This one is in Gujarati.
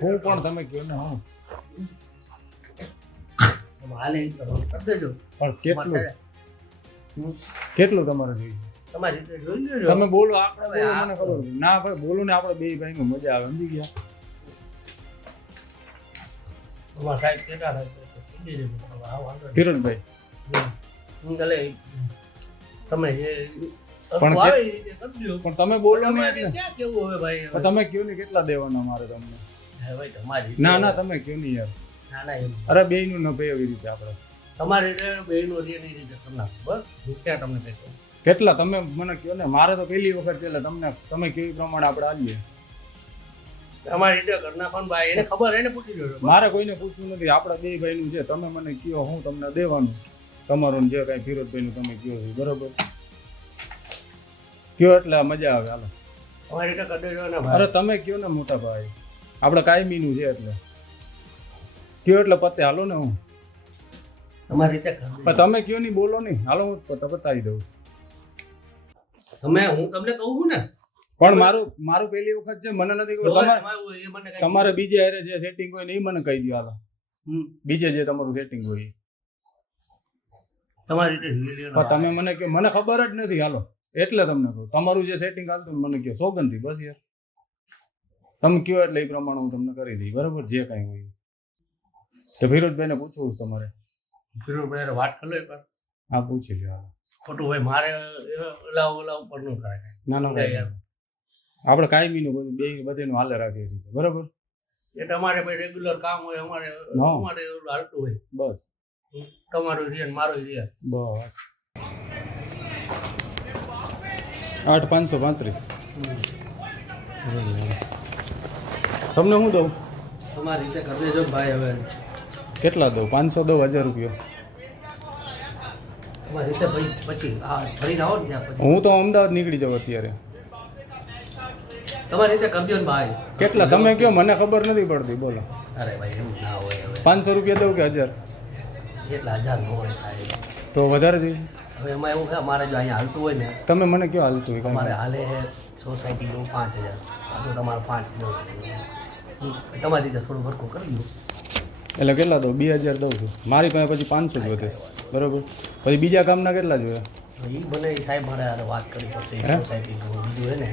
હું પણ તમે કહો ને હું હાલે ઈ કરો કરી દેજો. પણ કેટલું કેટલું તમારે જોઈએ છે તમારી રીતે જોઈ લેજો. તમે બોલો આપણે બોલો મને ખબર છે. ના ભાઈ બોલો ને આપણે બે ભાઈ નું મજા આવે સમજી ગયા તમારા સાહેબ કેટલા થાય છે કહી દેજો. હા, વાંધો નહીં. કિરણભાઈ હું ભલે તમે જે પણ આવે એ રીતે કરજો. પણ તમે બોલો ને તમારે એટલે ક્યાં કેવું હવે ભાઈ હવે? પણ તમે કયો ને કેટલા દેવાના મારે તમને હે ભાઈ તમારી ના ના તમે કયો નહીં યાર ના ના એમ અરે બે નું ન ભાઈ એવી રીતે આપણે તમારી રીતે બેનો રીની રીતે કરી નાખો બસ હું ક્યાં તમને કઈ કહું. કેટલા તમે મને કયો ને મારે તો પહેલી વખત છે એટલે તમને તમે કેવી પ્રમાણે આપણે આવીએ તમારી રીતે કરી નાખો ને ભાઈ એને ખબર એને પૂછી જોજો. મારે કોઈને પૂછવું નથી આપણા બે ભાઈનું છે તમે મને કયો હું તમને દેવાનું તમારું જે કાંઈ ફિરોજભાઈનું તમે કયો છો બરોબર કયો એટલે મજા આવે હાલો તમારી રીતે કરી દેજો ને અરે ભાઈ. તમે કયો ને મોટા ભાઈ આપણે કાયમીનું છે એટલે કયો એટલે પતે હાલો ને હું તમારી રીતે કરી પણ દેજો. તમે કયો નહીં બોલો નહીં હાલો હું બતાવી દઉં તમે હું તમને કહું છું ને પણ મારું પહેલી વખત છે મને નથી ખબર તમારે એ મને કઈ તમારે બીજે હારે જે સેટિંગ હોય ને એ મને કહી દો હાલો હમ. બીજે જે તમારું સેટિંગ હોય એ. તમારી રીતે જોઈ લેજો ને પણ તમે મને કહો મને ખબર જ નથી હાલો એટલે તમને કહું તમારું જે સેટિંગ હાલતું ને મને કહો સોગંદથી બસ યાર તમે કયો એટલે એ પ્રમાણે હું તમને કરી દઈ બરાબર જે કાંઈ હોય એ. તો ફિરોજભાઈને પૂછવું છે તમારે ફિરોજભાઈ વાત કરી લો એકવાર. હા પૂછી લ્યો હાલો ખોટું ભાઈ મારે ઓલા ઉપર ન કરાય કાંઈ. ના ના યાર. આપણે કાયમીનું બધું બે બધીનું હાલે રાખીએ રીતે બરાબર એ તમારે ભાઈ રેગ્યુલર કામ હોય અમારે હા. અમારે એવું હાલતું હોય બસ તમારું રિયન મારું રિયન. બસ 8,535 તમને હું દઉં તમારી રીતે કરી દેજો ને ભાઈ હવે કેટલા દઉં 500 દઉં 1000 રૂપિયા તમારી રીતે ભાઈ પછી આ ફરીને આવો ને ત્યાં પછી હું તો અમદાવાદ નીકળી જાઉં અત્યારે તમારી રીતે કરી દો ને ભાઈ. કેટલા તમે કયો મને ખબર નથી પડતી બોલો અરે ભાઈ એમ ના હોય હવે 500 રૂપિયા દઉં કે 1000 એટલા 1000 નો હોય સાહેબ. તો વધારે જોઈએ હવે એમાં એવું છે અમારે જો અહીંયા હાલતું હોય ને તમે મને કયો હાલતું હોય અમારે કાંઈ હાલે છે સોસાયટીનું 5000 આ તો તમારે 5 તમારી રીતે થોડું ફરકું કરી દો. એટલે કેટલા દઉં 2000 દઉં છું મારી પાસે પછી 500 જ વધે છે બરાબર પછી બીજા કામના કેટલા જોઈએ એ બને એ સાહેબ મારે હારે વાત કરવી પડશે હે? સોસાયટીનું બીજું હે ને